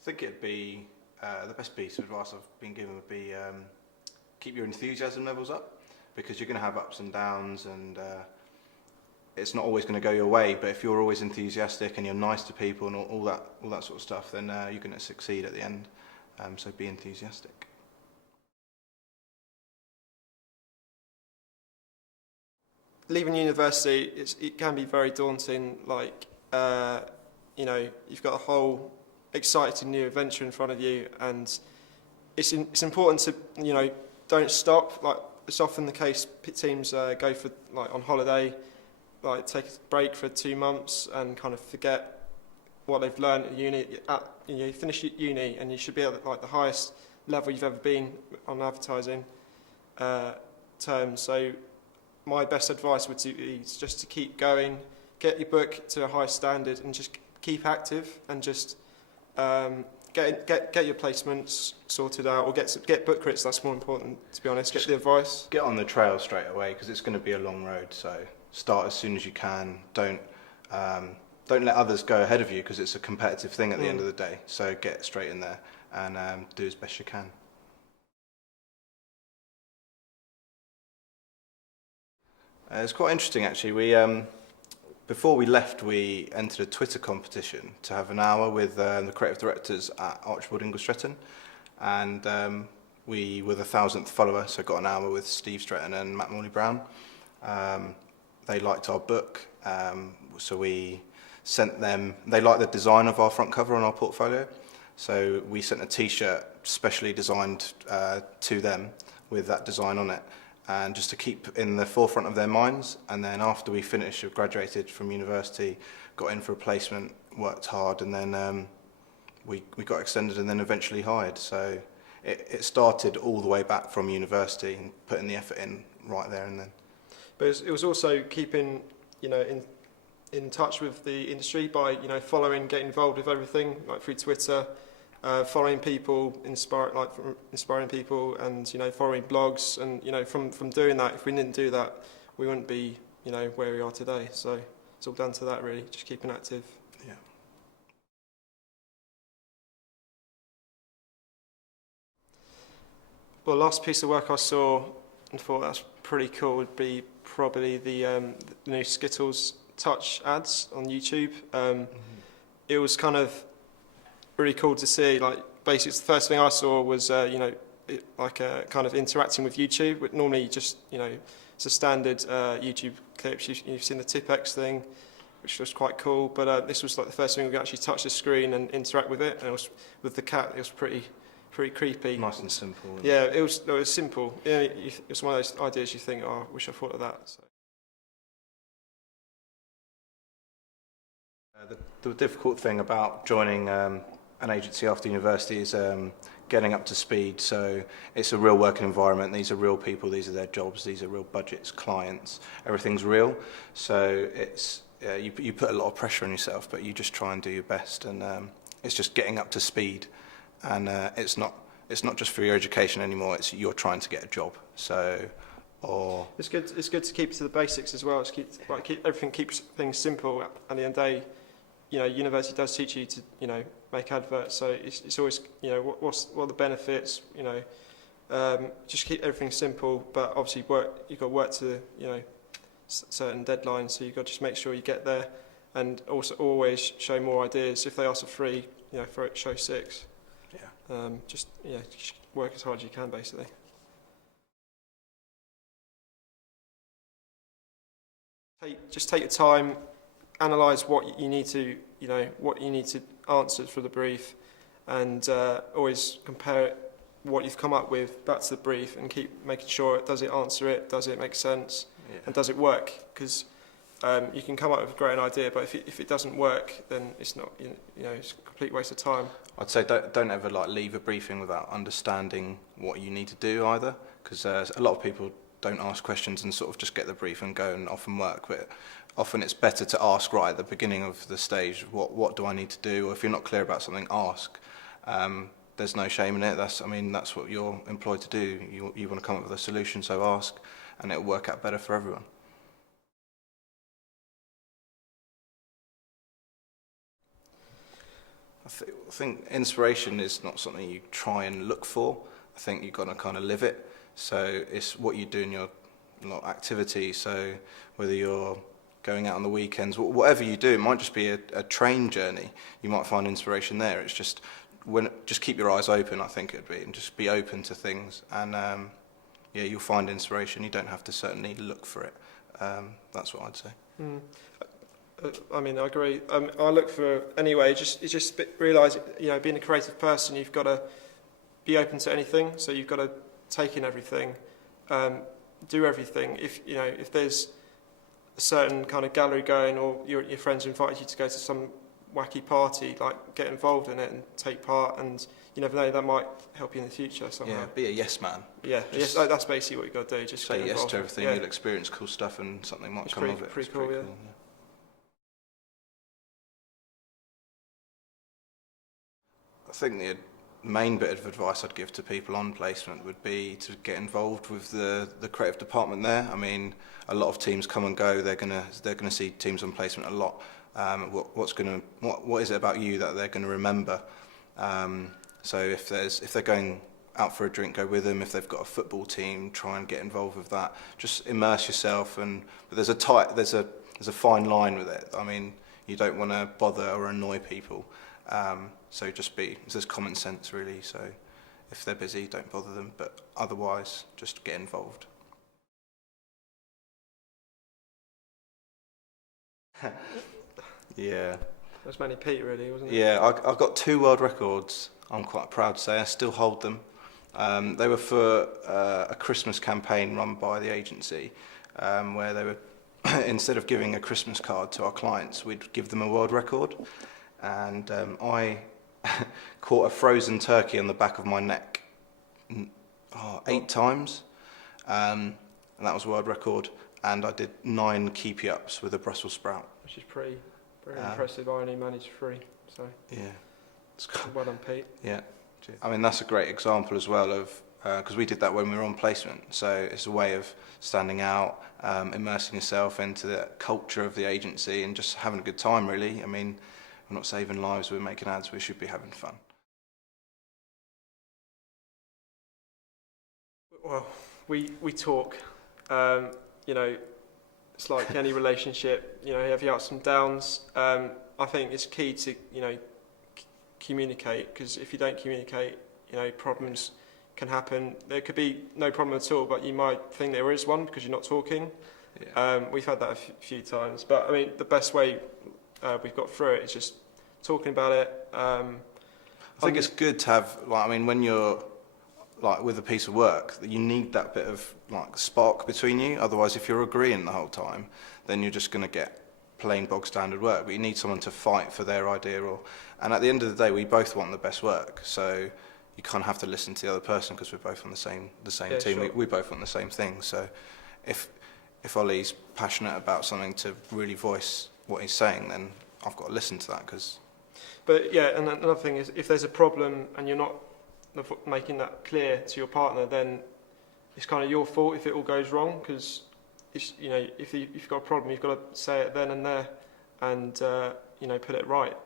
I think it'd be the best piece of advice I've been given would be keep your enthusiasm levels up, because you're going to have ups and downs, and it's not always going to go your way. But if you're always enthusiastic and you're nice to people and all that sort of stuff, then you're going to succeed at the end. So be enthusiastic. Leaving university, it can be very daunting. Like, you've got a whole exciting new adventure in front of you, and it's important to, don't stop. Like, it's often the case, teams go for, on holiday, take a break for 2 months and kind of forget what they've learned at uni. You finish uni and you should be at the highest level you've ever been on advertising terms. So my best advice would be just to keep going, get your book to a high standard, and just keep active, and just get your placements sorted out, or get book crits. That's more important, to be honest. Get the advice. Get on the trail straight away, because it's going to be a long road. So start as soon as you can. Don't let others go ahead of you, because it's a competitive thing at the end of the day. So get straight in there and do as best you can. It's quite interesting, actually. We before we left, we entered a Twitter competition to have an hour with the creative directors at Archibald Ingle Stretton, and we were the 1,000th follower, so got an hour with Steve Stretton and Matt Morley Brown. They liked our book, so we sent them. They liked the design of our front cover on our portfolio, so we sent a T-shirt specially designed to them with that design on it, and just to keep in the forefront of their minds. And then after we finished, we graduated from university, got in for a placement, worked hard, and then we got extended and then eventually hired. So it started all the way back from university and putting the effort in right there and then. But it was also keeping, in touch with the industry by, following, getting involved with everything, like through Twitter, following people, inspiring people, and following blogs, and from doing that. If we didn't do that, we wouldn't be where we are today. So it's all down to that, really, just keeping active. Yeah. Well, the last piece of work I saw and thought that's pretty cool would be probably the new Skittles Touch ads on YouTube. It was kind of really cool to see. Basically, the first thing I saw was kind of interacting with YouTube. But normally, just it's a standard YouTube clips. You've seen the Tipex thing, which was quite cool. But this was the first thing we could actually touch the screen and interact with it. And it was with the cat. It was pretty creepy. Nice and simple. Yeah, it was simple. It was one of those ideas you think, oh, I wish I thought of that. So. The difficult thing about joining an agency after university is getting up to speed. So it's a real working environment. These are real people. These are their jobs. These are real budgets, clients. Everything's real. So it's you put a lot of pressure on yourself, but you just try and do your best. And it's just getting up to speed. And it's not just for your education anymore. It's you're trying to get a job. So. It's good to keep to the basics as well. Everything keeps things simple. At the end of the day, university does teach you to, make adverts. So it's always, what are the benefits? Just keep everything simple. But obviously, you've got to work to, certain deadlines. So you've got to just make sure you get there, and also always show more ideas. If they ask for 3, show 6. Yeah. Just work as hard as you can, basically. Just take your time, analyse what you need to answer for the brief, and always compare what you've come up with back to the brief, and keep making sure does it answer it, does it make sense, and does it work? Because you can come up with a great idea, but if it doesn't work, then it's not it's a complete waste of time. I'd say don't ever leave a briefing without understanding what you need to do either, because a lot of people don't ask questions and sort of just get the brief and go and off and work. But often it's better to ask right at the beginning of the stage, what do I need to do? Or if you're not clear about something, ask. There's no shame in it. That's what you're employed to do. You want to come up with a solution, so ask, and it'll work out better for everyone. I I think inspiration is not something you try and look for. I think you've got to kind of live it. So it's what you do in your activity. So whether you're going out on the weekends, whatever you do, it might just be a train journey. You might find inspiration there. It's just just keep your eyes open, I think it'd be, and just be open to things. And yeah, you'll find inspiration. You don't have to certainly look for it. That's what I'd say. Mm. I mean, I agree. I look for anyway. Just realise, being a creative person, you've got to be open to anything. So you've got to take in everything, do everything. If there's a certain kind of gallery going, or your friends invited you to go to some wacky party, like get involved in it and take part. And you never know, that might help you in the future somehow. Yeah, be a yes man. Yeah, yes, that's basically what you've got to do. Just say get yes involved. to everything. Yeah. You'll experience cool stuff, and something might It's come pretty- of it. pretty It's cool, yeah. I think the main bit of advice I'd give to people on placement would be to get involved with the creative department there. I mean, a lot of teams come and go. They're gonna see teams on placement a lot. What is it about you that they're going to remember? So if they're going out for a drink, go with them. If they've got a football team, try and get involved with that. Just immerse yourself. But there's a fine line with it. I mean, you don't want to bother or annoy people. So there's common sense really. So if they're busy, don't bother them. But otherwise, just get involved. Yeah. That's mainly Pete, really, wasn't it? Yeah, I've got 2 world records. I'm quite proud to say I still hold them. They were for a Christmas campaign run by the agency, where they were instead of giving a Christmas card to our clients, we'd give them a world record. And I caught a frozen turkey on the back of my neck 8 times, and that was a world record. And I did 9 keepy-ups with a Brussels sprout. Which is pretty impressive. I only managed 3, so Yeah. well done, Pete. Yeah. I mean, that's a great example as well of, because we did that when we were on placement. So it's a way of standing out, immersing yourself into the culture of the agency and just having a good time, really. I mean, we're not saving lives, we're making ads, we should be having fun. Well, we talk, it's like any relationship, you have your ups and downs. I think it's key to, communicate, because if you don't communicate, problems can happen. There could be no problem at all, but you might think there is one because you're not talking. Yeah. We've had that a few times, but I mean, the best way we've got through it is just talking about it. I think it's good to have, when you're with a piece of work, that you need that bit of spark between you. Otherwise, if you're agreeing the whole time, then you're just going to get plain bog standard work. But you need someone to fight for their idea, and at the end of the day, we both want the best work. So you can't have to listen to the other person because we're both on the same team. Sure. We both want the same thing. So if Ollie's passionate about something to really voice what he's saying, then I've got to listen to that. But yeah, and another thing is, if there's a problem and you're not making that clear to your partner, then it's kind of your fault if it all goes wrong, because if you've got a problem, you've got to say it then and there, and put it right.